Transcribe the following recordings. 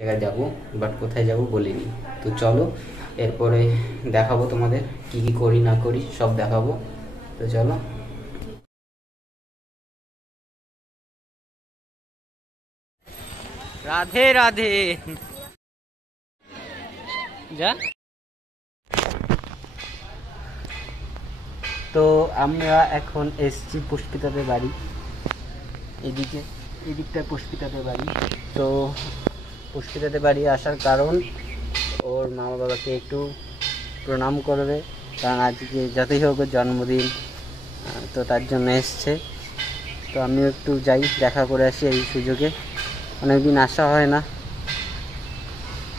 জায়গায় যাব, বাট কোথায় যাব বলিনি। তো চলো এরপরে দেখাবো তোমাদের কি কি করি না করি সব দেখাবো। তো চলো। রাধে রাধে। যা। তো আমরা এখন এসছি পুষ্পিতাদের বাড়ি। এদিকটা পুষ্পিতাদের বাড়ি। তো পুষ্পিতাদের বাড়ি আসার কারণ ওর মা বাবাকে একটু প্রণাম করবে, কারণ আজকে যতই হোক ওর জন্মদিন, তো তার জন্য এসছে। তো আমিও একটু যাই, দেখা করে আসি এই সুযোগে, অনেকদিন আসা হয় না।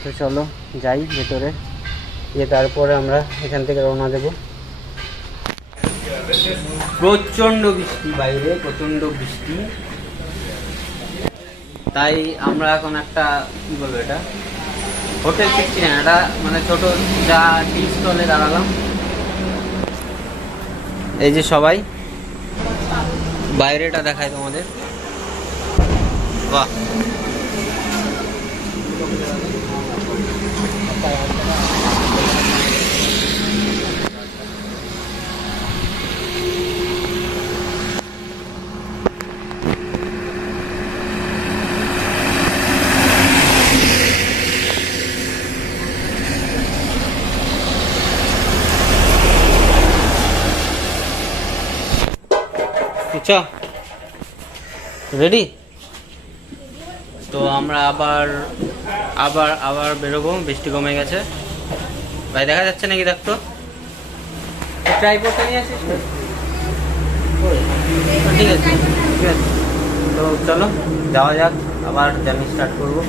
তো চলো যাই ভেতরে, তারপরে আমরা এখান থেকে রওনা দেব। প্রচণ্ড বৃষ্টি বাইরে, প্রচণ্ড বৃষ্টি, তাই আমরা এখন একটা কি বলবো, এটা হোটেল শিখছি না, এটা মানে ছোট যা টি স্টলে দাঁড়ালাম। এই যে সবাই, বাইরেটা দেখায় তোমাদের। বাহ, আচ্ছা রেডি। তো আমরা আবার আবার আবার বেরোবো, বৃষ্টি কমে গেছে। ভাই দেখা যাচ্ছে নাকি দেখতো, ট্রাইপডটা নিয়ে আসিস। ঠিক আছে ঠিক আছে। তো চলো যাওয়া যাক, আবার জার্নি স্টার্ট করবো।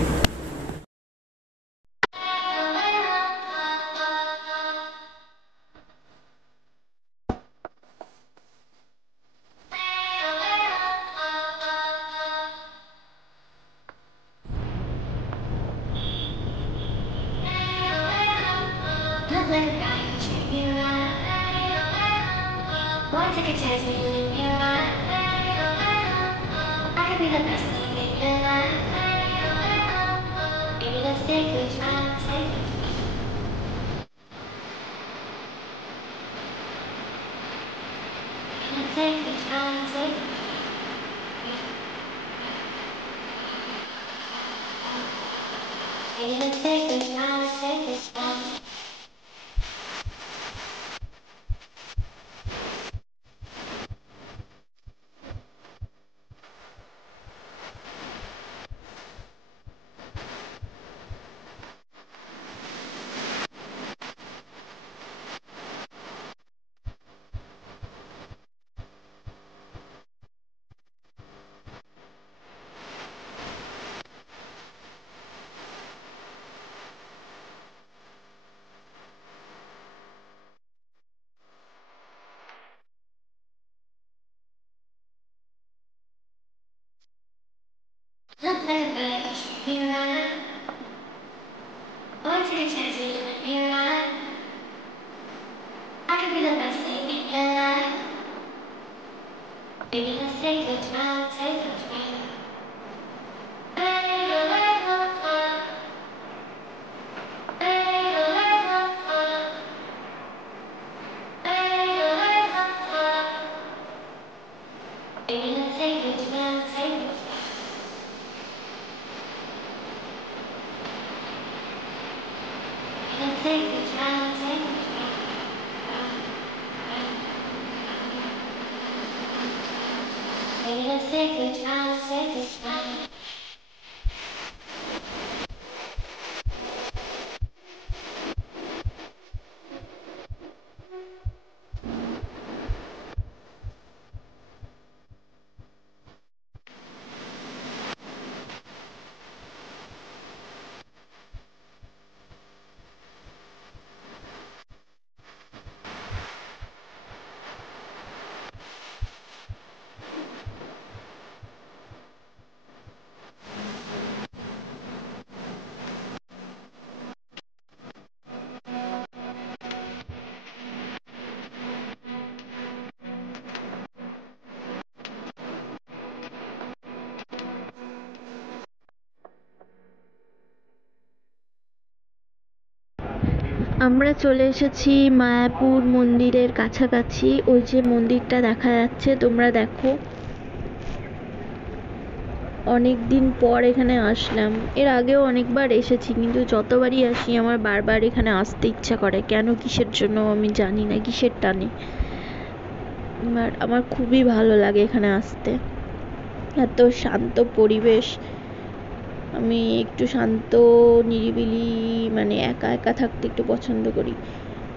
আমরা চলে এসেছি মায়াপুর মন্দিরের কাছাকাছি। ওই যে মন্দিরটা দেখা যাচ্ছে, তোমরা দেখো। অনেক দিন পর এখানে আসলাম। এর আগেও অনেকবার এসেছি, কিন্তু যতবারই আসি আমার বারবার এখানে আসতে ইচ্ছা করে। কেন, কিসের জন্য আমি জানি না, কিসের টানে। আমার খুবই ভালো লাগে এখানে আসতে। এত শান্ত পরিবেশ। আমি একটু শান্ত নিরিবিলি, মানে একা একা থাকতে একটু পছন্দ করি।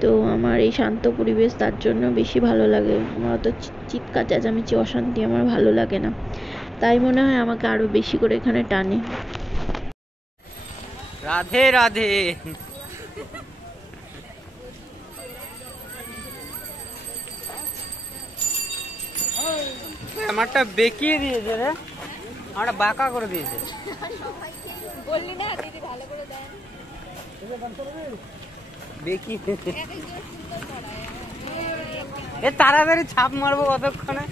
তো আমার এই শান্ত পরিবেশ তার জন্য বেশি ভালো লাগে। আমার অত চিৎকার চেঁচামেচি অশান্তি আমার ভালো লাগে না, তাই মনে হয় আমাকে আরো বেশি করে এখানে টানে। রাধে রাধে। আমারটা বেঁকিয়ে দিয়েছে রে, আমারটা বাঁকা করে দিয়েছে। বললি না দিদি ভালো করে দেন। বেঁকিয়ে এ তাড়াতাড়ি ছাপ মারবো কতক্ষণে।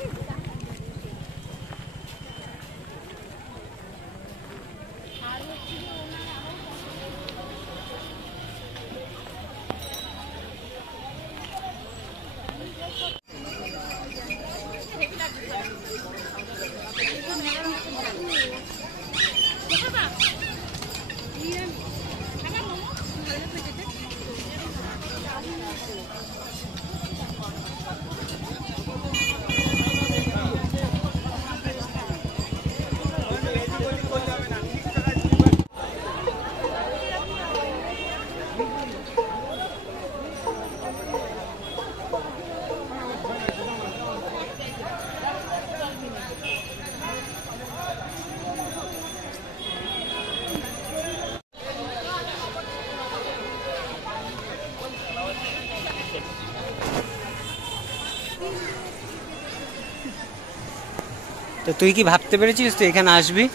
তো তুই কি ভাবতে পেরেছিস তুই এখানে আসবি?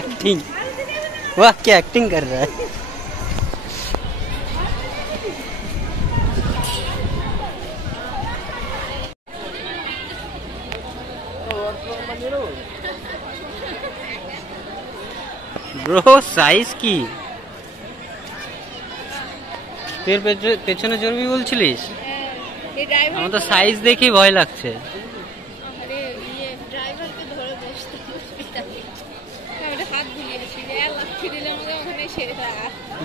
एक्टिंग, वाह क्या एक्टिंग कर रहा है। ব্রো সাইজ কি তোর পেছনে চড়বি বলছিলিস? আমার তো সাইজ দেখে ভয় লাগছে।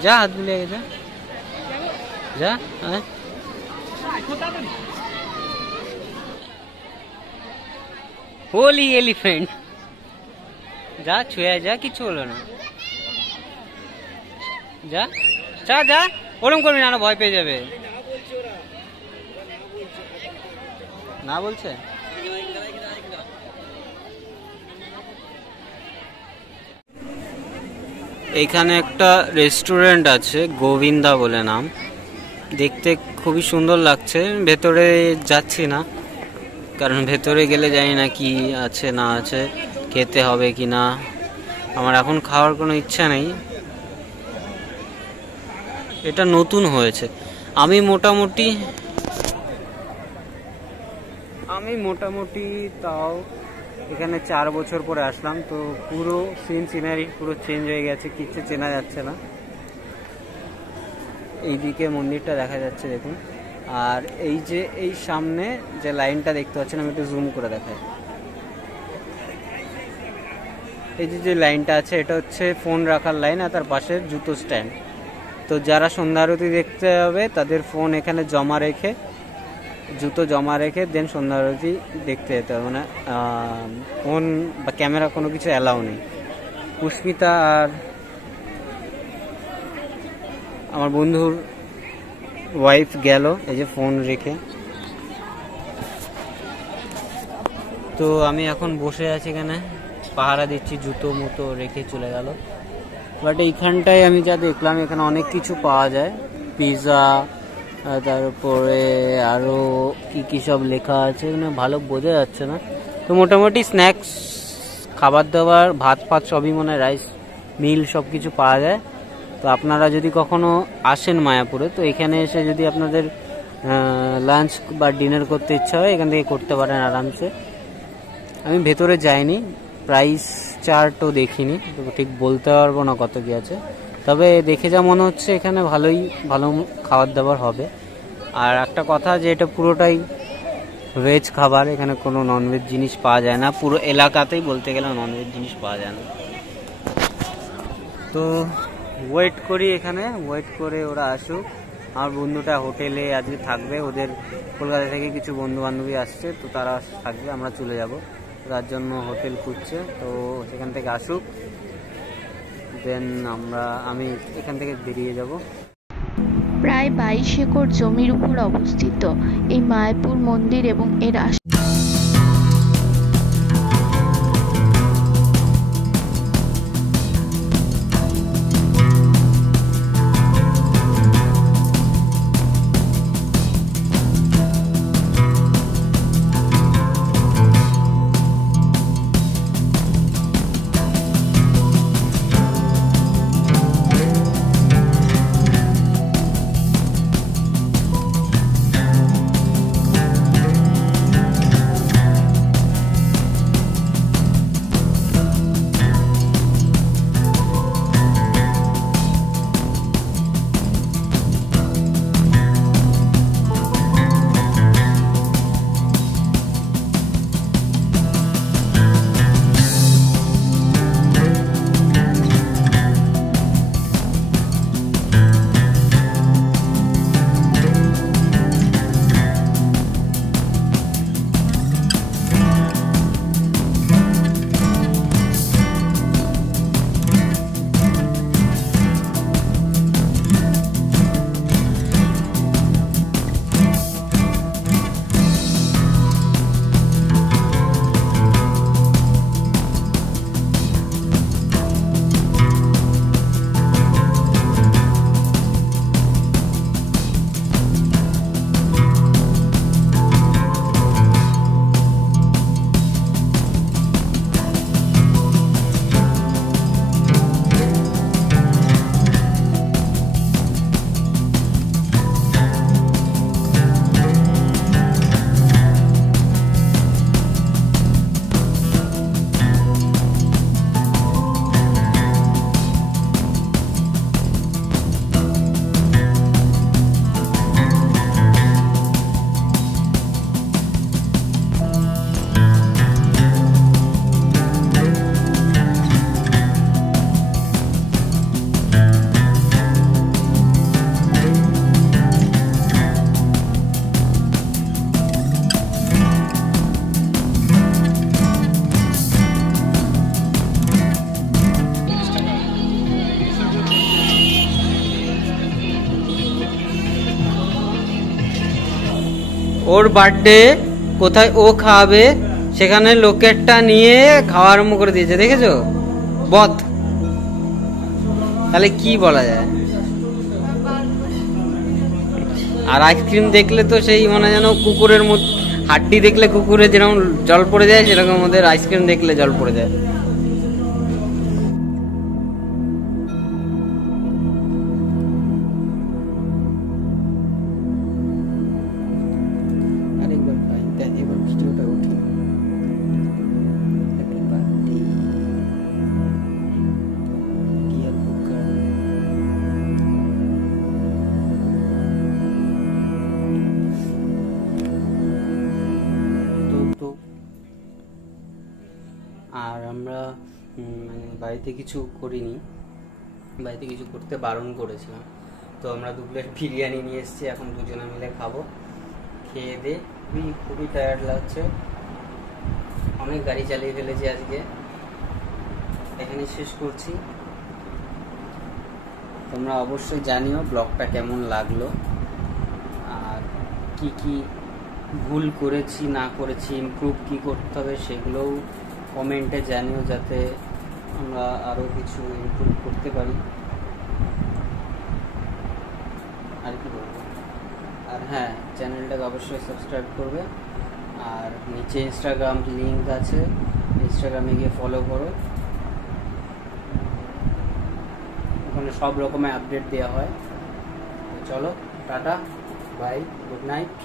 যা হাত বুলিয়ে গেছে, যা। হোলি এলিফেন্ট, যা ছুঁয়ে যা, কিছু হলো না। যা যা যা, ওরম করবি না, ভয় পেয়ে যাবে। না বলছে এইখানে একটা রেস্টুরেন্ট আছে, গোবিন্দা বলে নাম। দেখতে খুবই সুন্দর লাগছে। ভেতরে যাচ্ছি না, কারণ ভেতরে গেলে জানি না কি আছে না আছে, খেতে হবে কি না। আমার এখন খাওয়ার কোনো ইচ্ছা নেই। এটা নতুন হয়েছে। আমি মোটামুটি তাও এখানে 4 বছর পরে আসলাম, তো পুরো সিনারি পুরো চেঞ্জ হয়ে গেছে, কিছু চেনা যাচ্ছে না। এইদিকে মন্দিরটা দেখা যাচ্ছে দেখুন, আর এই যে এই সামনে যে লাইনটা দেখতে পাচ্ছেন, আমি একটু জুম করে দেখাই। এই যে লাইনটা আছে, এটা হচ্ছে ফোন রাখার লাইন, আর তার পাশে জুতো স্ট্যান্ড। তো যারা সন্ধ্যা আরতি দেখতে হবে তাদের ফোন এখানে জমা রেখে, জুতো জমা রেখে দেন সন্ধ্যা আরতি দেখতে যেতে হবে। মানে ফোন বা ক্যামেরা কোনো কিছু অ্যালাউ নেই। পুষ্পিতা আর আমার বন্ধুর ওয়াইফ গেল এই যে ফোন রেখে। তো আমি এখন বসে আছি এখানে, পাহারা দিচ্ছি, জুতো মুতো রেখে চলে গেল। বাট এইখানটায় আমি যা দেখলাম, এখানে অনেক কিছু পাওয়া যায়, পিৎজা, তারপরে আরও কি সব লেখা আছে এখানে ভালো বোঝা যাচ্ছে না। তো মোটামুটি স্ন্যাক্স, খাবার দাবার, ভাত ফাত সবই, মনে রাইস মিল সব কিছু পাওয়া যায়। তো আপনারা যদি কখনো আসেন মায়াপুরে, তো এখানে এসে যদি আপনাদের লাঞ্চ বা ডিনার করতে ইচ্ছা হয়, এখান থেকে করতে পারেন আরামসে। আমি ভেতরে যাইনি, প্রাইস চার্টও দেখিনি, তো ঠিক বলতে পারবো না কত কি আছে, তবে দেখে যা মনে হচ্ছে এখানে ভালো খাবার দাবার হবে। আর একটা কথা যে এটা পুরোটাই ভেজ খাবার, এখানে কোনো ননভেজ জিনিস পাওয়া যায় না, পুরো এলাকাতেই বলতে গেলে ননভেজ জিনিস পাওয়া যায় না। তো ওয়েট করি, এখানে ওয়েট করে ওরা আসুক। আমার বন্ধুটা হোটেলে আজকে থাকবে, ওদের কলকাতা থেকে কিছু বন্ধু বান্ধবী আসছে, তো তারা থাকবে, আমরা চলে যাব, তার জন্য হোটেল খুঁজছে, তো সেখান থেকে আসুক, দেন আমি এখান থেকে বেরিয়ে যাব। প্রায় 22 একর জমির উপর অবস্থিত এই মায়াপুর মন্দির এবং এর ওর বার্থডে কোথায় ও খাওয়াবে সেখানে লোকেরটা নিয়ে খাওয়া আরম্ভ করে দিয়েছে, দেখেছো বত, তাহলে কি বলা যায়। আর আইসক্রিম দেখলে তো সেই মানে যেন কুকুরের মধ্যে হাড্ডি দেখলে কুকুরের যেরকম জল পড়ে যায়, সেরকম ওদের আইসক্রিম দেখলে জল পড়ে যায়। আর আমরা মানে বাড়িতে কিছু করিনি, বাড়িতে কিছু করতে বারণ করেছিলাম, তো আমরা 2 প্লেট বিরিয়ানি নিয়ে এসেছি, এখন দুজনে মিলে খাবো। খেয়ে দিয়ে খুবই টায়ার্ড লাগছে, অনেক গাড়ি চালিয়ে ফেলেছি আজকে, এখানে শেষ করছি। তোমরা অবশ্যই জানিও ব্লগটা কেমন লাগলো, আর কি কি ভুল করেছি না করেছি, ইমপ্রুভ কি করতে হবে সেগুলোও কমেন্টে জানিও, যাতে আমরা আরও কিছু ইমপ্রুভ করতে পারি। আর কি বলবো, আর হ্যাঁ, চ্যানেলটাকে অবশ্যই সাবস্ক্রাইব করবে, আর নিচে ইনস্টাগ্রাম লিঙ্ক আছে, ইনস্টাগ্রামে গিয়ে ফলো করো, ওখানে সব রকমের আপডেট দেওয়া হয়। চলো টাটা, বাই, গুড নাইট।